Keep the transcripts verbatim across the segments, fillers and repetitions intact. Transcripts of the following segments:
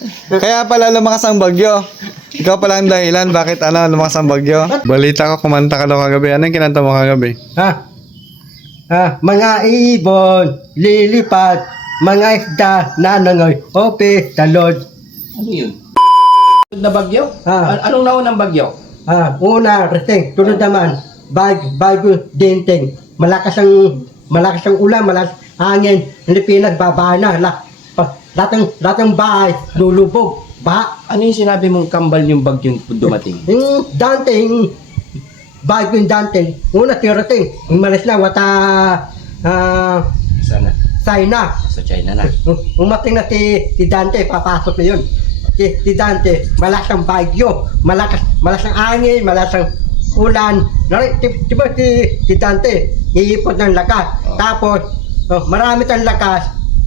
Kaya pala lumakas ang bagyo. Ikaw pala ang dahilan bakit ano lumakas ang bagyo. Balita ko kumanta ka daw kagabi. Ano yung kinanta mo kagabi? Ha? Ha? Mga ibon, lilipat, mga isda na nangoy, ope, talod. Ano yun? Na bagyo? Ah. An- anong naunang bagyo? Ah, una, resting, tunod naman, bag, bago, dinting. Malakas ang, malakas ang ulan, malakas hangin, hindi pinagbaba na, la, pa, lahat ng, lahat ng bahay, lulubog, ba, Ano yung sinabi mong kambal yung bagyong dumating? yung dating, bago yung dating, una, tirating, umalis na, wata, ah, Sana? China. Sa China na. Umating na si, si Dante, papasok na yun. Si, si Dante, malakas ang bagyo, malakas, malakas ang angin, malakas ang ulan. Nari, di ba si, si Dante, iipot ng lakas. Oh. Tapos, oh, marami tayong lakas.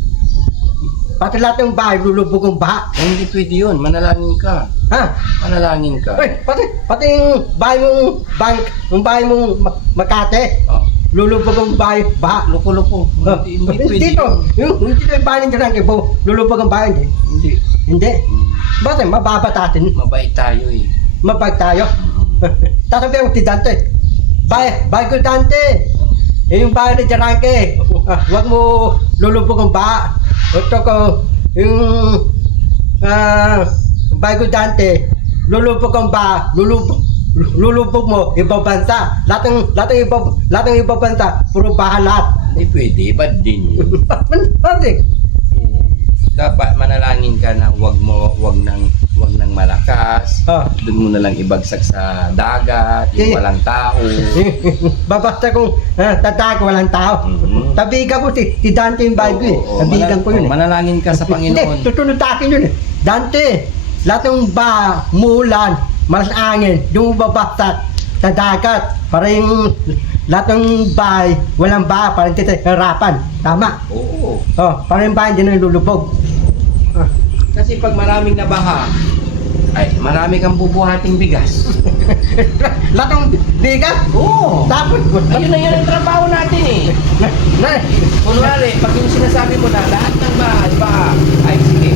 Pati lahat ng bahay, lulubog ang baha. Ay, hindi pwede yun. Manalangin ka. Ha? Manalangin ka. Uy, pati, pati yung bahay mong bank, yung bahay mong Ma- Makate, Oh. lulubog ang bahay, baha. Loko-loko. Oh, Hindi, hindi pwede dito, yun. yung, dito yung bahay ng Jarang, ibo, lulubog ang bahay, hindi. Hindi. Hindi. Hmm. Bakit? Mababa natin. Mabait tayo eh. Mabag tayo. Tatabi ako si Dante. Bay, bay ko Dante. Eh, yung bahay ni Jarangke. Ah, huwag mo lulubog ang baha. Ito ko, yung ah, bay ko Dante, lulubog ang baha, lulubog, lulubog mo, ibang bansa. Lahat ng, lahat ng ibang, lahat ng ibang bansa, puro baha lahat. Hindi pwede. Bad din yun. Bakit? Oo. Dapat manalangin ka na wag mo, wag nang, wag nang malakas. Ah. Doon mo na lang ibagsak sa dagat, Eh. yung walang tao. Babasta kong ah, tatak, walang tao. Mhm. Tabigan ko si, si Dante yung Bible eh. Oo, oo. Tabigan ko Manal- yun eh. oo, Manalangin ka sa Hindi, Panginoon. tutunod sa akin yun eh. Dante, lahat ng ba, mulan, malas angin, yung babasat sa dagat, para yung lahat ng bahay, walang bahay, parang tita, harapan. Tama. Oo. Oh, parang yung bahay, hindi na lulubog. Ah. Kasi pag maraming nabaha, ay marami kang bubuhating bigas. Lahat ng bigat, Oo. tapos, Ayun na yun ang trabaho natin eh. na, na, Kunwari, pag yung sinasabi mo na lahat ng bahay, baha, ay sige.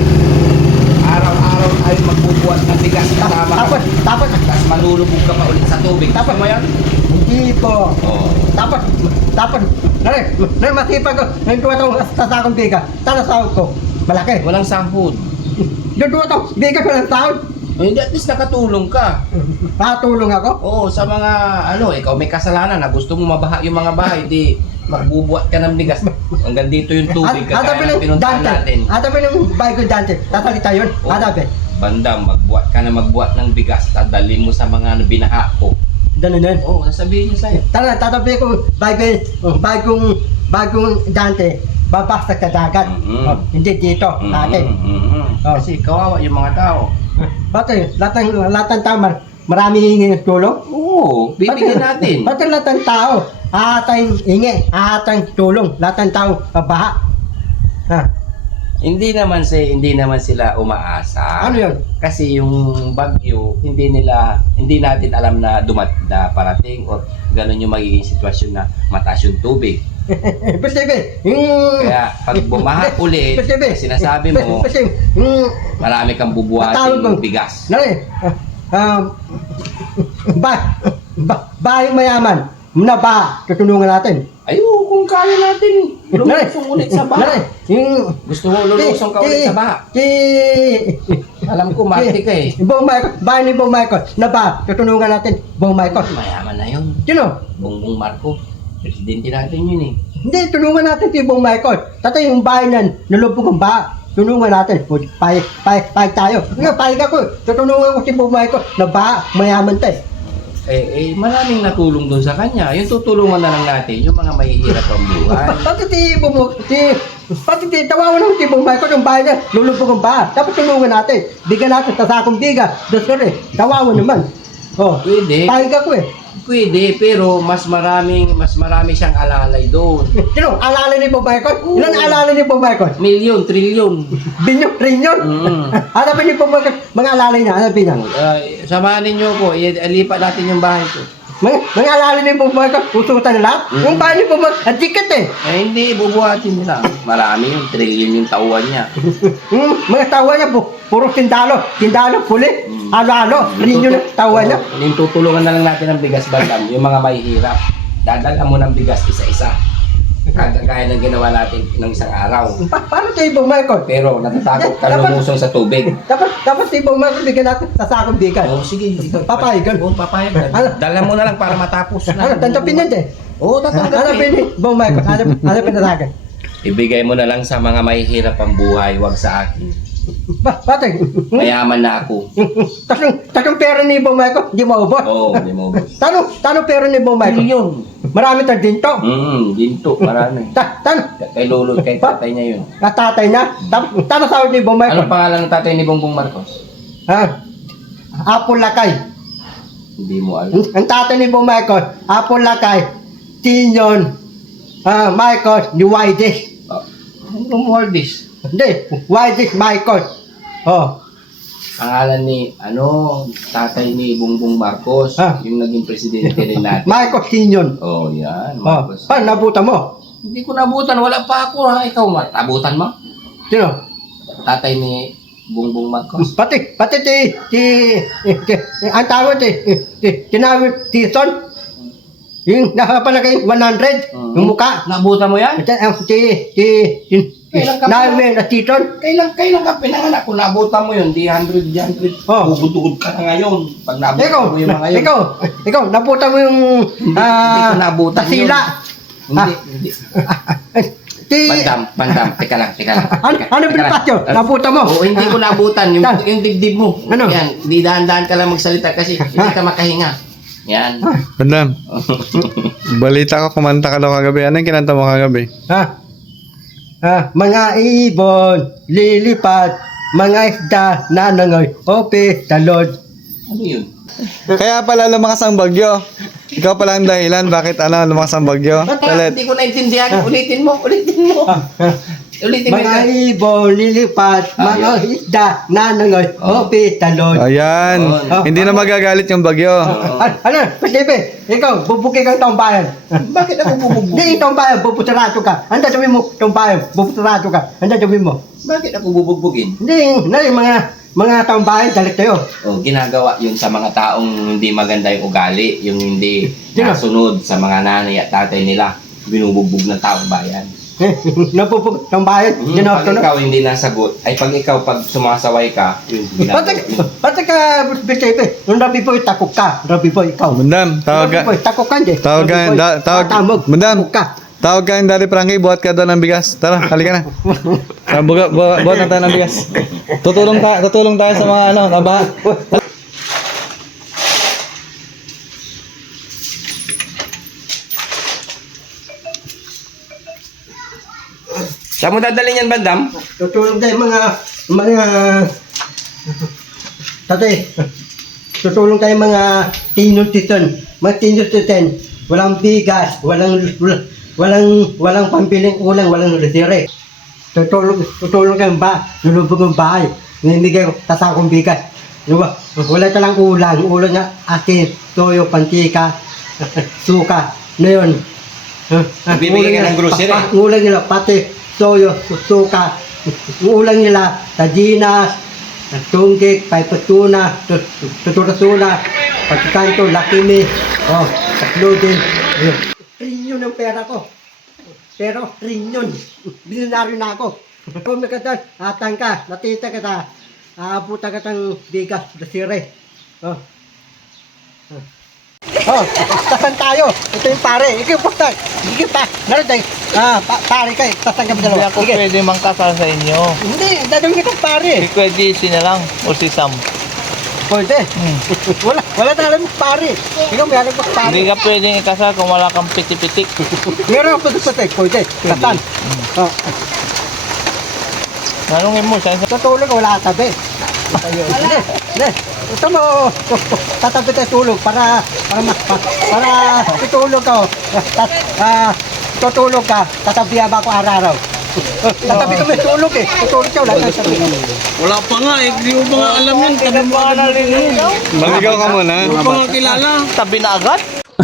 Araw-araw ay magbubuhat ng bigas kasama ka. tapos, tapos, Tapos malulubog ka pa ulit sa tubig. Tapos- Tapos mo yan? hindi po. Oo. Tapos, tapos, nari, nari masipag ko, nari tuwa itong sasakong biga, sana sahod ko, malaki. Walang sahod. Yung tuwa itong biga ko ng sahod, Hindi, at least nakatulong ka. patulong ako. Oo, sa mga, ano, ikaw may kasalanan na gusto mo mabaha yung mga bahay, di magbubuhat ka ng bigas. Hanggang dito yung tubig, At- Atabi kagaya ng ng pinuntahan Dante, natin. atabi ng bahay ko Dante, tatalita yun, Oo. atabi. Bandang, magbuhat ka na magbuhat ng bigas, dadalhin mo sa mga binaha ko. Ganun yun. Oo, sasabihin niya sa'yo. Tara, tatabi ko, bahay ko, bahay kong, bahay kong Dante, babastak sa dagat. Mhm. Oh, hindi dito, natin. Mm-hmm. Oh. Kasi kawawa yung mga tao. Bakit? Lahat ng, lahat ng tao, mar- marami hingi ng tulong. Oo, bibigyan natin. Bakit lahat ng tao, ahatang hingi, ahatang tulong, lahat ng tao, baha. Ha? Hindi naman si hindi naman sila umaasa. Ano yun? Kasi yung bagyo, hindi nila hindi natin alam na dumat na parating or ganun yung magiging sitwasyon na mataas yung tubig. Posible, yung... Kaya pag bumaha ulit, Posible. sinasabi mo, Posible, yung... marami kang Tawag ko. bubuhating bigas. Nari, ah, um, ba, ba, ba yung mayaman, na ba, tutulungan natin. Ayo, kung kaya natin, lumusong ulit sa baha. Nari, yung... Gusto mo lulusong ka ulit sa baha. Si... Alam ko, mati ka eh. Bong Michael, bahay ni Bong Michael, na ba, tutulungan natin, Bong Michael. Mayaman na yun. Sino? Bongbong Marco. Presidente natin yun eh. Hindi, tulungan natin si Bong Michael. Tatay yung bahay niyan, nalubog ang baha. Tulungan natin. Payag, payag, payag tayo. Nga, payag ako. Tutulungan ko si Bong Michael na baha, mayaman tayo. Eh, eh, maraming natulong doon sa kanya. Yung tutulungan na lang natin, yung mga mahihirap ang buhay. Pati si Bong, si, pati si, tawawan naman si Bong Michael yung bahay niya, lulubog ang baha. Dapat tulungan natin. Bigyan natin sa sakong biga. Doktor eh, tawawan naman. Oh, Pwede, payag ako eh. pwede, pero mas maraming, mas marami siyang alalay doon. Sino? Alala ni Bong Michael? Ilan alala ni Bong Michael? Milyon, trilyon. Binyo, trilyon? Mm. Hanapin niyo po mga, mga alalay niya, hanapin niya. Ay, samahan ninyo ko, ilipat natin yung bahay ko. Mga, mga alala ni Bumay ka, usutan nila. Yung bahay ni Bumay, ang tiket eh. Eh, hindi, bubuhatin nila. Marami yung trillion yung tauhan niya. Yung mga tawa niya, pu- puro tindalo. Tindalo, puli. Halo-halo. Rin yun ang tawa niya. Yung tutulungan na lang natin ng bigas bandam, yung mga may hirap. Dadala mo ng bigas isa-isa. Kagaya ng ginawa natin ng isang araw. Pa- paano tayo Bumay ko? Pero natatakot ka Dapat- lumusong sa tubig. Dapat, dapat tayo Bumay ko, bigyan natin sa sakong bigan. Oo, sige. Papayagan. Oo, papayagan. Ano? Dala mo na lang para matapos na. Ano, tanggapin yan eh. Oo, Ano tatanggapin. pini? Bumay ko, ano, ano pinatagan? Ibigay mo na lang sa mga may hirap ang buhay, wag sa akin. Ba, batay. Mayaman na ako. Tatlong, tatlong pera ni Bumay ko, di maubos. Oo, hindi mo. Tanong, tanong pera ni Bumay ko. Yun. Marami tayong dinto. Hmm, dinto, marami. Ta, tanong, Kay lolo, kay tatay niya yun. na tatay na. Tam, tanong sahod ni Bumay ko. Anong pangalan ng tatay ni Bongbong Marcos? Ha? Apol Lakay. Hindi mo alam. Ang, ang tatay ni Bumay ko, Apol Lakay, Tinyon, ah, Michael, ni Wides. Oh. Anong more this? Hindi, Wides Michael. Oh, Pangalan ni, ano, tatay ni Bongbong Marcos, Ah. yung naging presidente rin natin. Michael Tinyon. Oh, yan, Oh, Marcos. paano nabuta mo? Hindi ko nabutan, wala pa ako ha. Ikaw, ma- abutan mo? Sino? Tatay ni Bongbong Marcos. Pati, pati ti, ti, ti, ti ang tawag ti, ti, tinawag Tison. Yung nakapalagay one hundred, Mhm. yung mukha. Nabutan mo yan? Ito, ang ti, ti, ti, Kailan ka pa? namin na Tison. Kailan, kailan ka pinanganak? Kung nabutan mo yun, di hundred, di hundred. Oh. Bubutugod ka na ngayon. Pag nabutan Ikaw, mo yung mga yun. ikaw, ikaw, naputa mo yung, Hindi- ah, hindi ko nabutan tasila. Hindi, Ah. hindi. Ti, Bandam, bandam. Teka lang, teka lang. ano, ano Teka lang. binapasyo? Naputa mo? Oo, hindi ko nabutan. Yung, Tan. yung dibdib mo. Ano? Yan, di dahan-dahan ka lang magsalita kasi hindi ka makahinga. Yan. Bandam, balita ko kumanta ka daw kagabi. Ano yung kinanta mo kagabi? Ha? Ha? Mga ibon, lilipat, mga isda, nanangoy, ope, talod. Ano yun? Kaya pala lumakas ang bagyo. Ikaw pala ang dahilan bakit ano lumakas ang bagyo. Bata, Ulit. hindi ko naintindihan. Ulitin mo, ulitin mo. Ah, ah. Ulitin mo. Mga yun. ibon, lilipat, Ah, mga yun. isda, nanangoy, Oh. ope, talod. Ayan. Oh. Hindi na magagalit yung bagyo. Oo. Ano, ano, Pasipe, ikaw, bubuki kang taong bayan. Bakit ako bubugbog? Hindi, taong bayan, bubutarato ka. Handa sabihin mo, taong bayan, bubutarato ka. Handa sabihin mo. Bakit ako bubugbugin? Hindi, hindi, mga, mga taong bayan, galit kayo. Oh, ginagawa yun sa mga taong hindi maganda yung ugali, yung hindi Sino? nasunod sa mga nanay at tatay nila. Binubugbog ng taong bayan. Eh, napupug, taong bayan, Hmm, pag dinosto ikaw hindi nasagot, ay pag ikaw pag sumasaway ka, yun ginagawa. Pati, pati ka, Pasipe, nung rabi po, takok ka. Rabi po, ikaw. Bandam, tawag ka. Rabi po, takok ka, hindi. Tawag ka, Rabi po, da- tawag, tatamog, Bandam, takok ka. tawag ka yung Daddy Frankie, buhat ka doon ng bigas. Tara, halika na. Ah, buga, buha, buhat na tayo ng bigas. Tutulong tayo, tutulong tayo sa mga ano, nabaha. Saan mo dadalhin yan, Bandam? Tutulong tayo mga, mga, tatay, tutulong tayo mga tinutiton, mga tinutiton, walang bigas, walang, walang, walang pambiling ulang, walang resire. Tutulong, tutulong tayo ba, lulubog ng bahay, namimigay ko tasakong bigas. Diba? Wala talang ulang, ulang na asin, toyo, pantika, suka, na yun. Bibigyan ka ng grocery. Pa- pa- ulang nila, pati toyo, suka, ulang nila, tajinas, tunggik, paipatuna, tuturasuna, pagkanto, lakimi, oh, taklodin. Trilyon ang pera ko. Pero trilyon. Bilyonaryo na ako. Kung magkatan, atang ka, natita ka ta, aabutan ka tang bigas, dasire. Oh. Oh, tasan tayo. Ito yung pare. Ikaw po tayo. Ikaw pa. Naroon tayo. Ah, pa pare kayo. Tasan kami Hindi dalawa. ako Sige. pwede mangkasal sa inyo. Hindi, dadawin kita pare. Si Kuya J C na lang o si Sam. Pwede. Hmm. Wala, wala na alam pare. Ikaw may alam mo pare. Hindi ka pwedeng ikasal kung wala kang pitik-pitik. Meron ako putik. Pwede. Tasan. Oh, Nanungin mo, saan sa... sa tulog wala tabi. Ayun. Hindi, hindi. Ito mo, tatabi tayo tulog para, para, ma- pa- para tutulog ka. oh. Tat, ah, tutulog ka, tatabihan ba ako araw-araw? Tatabi kami tulog eh. Tutulog ka, wala tayong tabi. Wala pa nga eh, di mo pa nga alam yan. Tabi mo agad mo yun. Maligaw ka muna. Hindi pa nga kilala. Tabi na agad?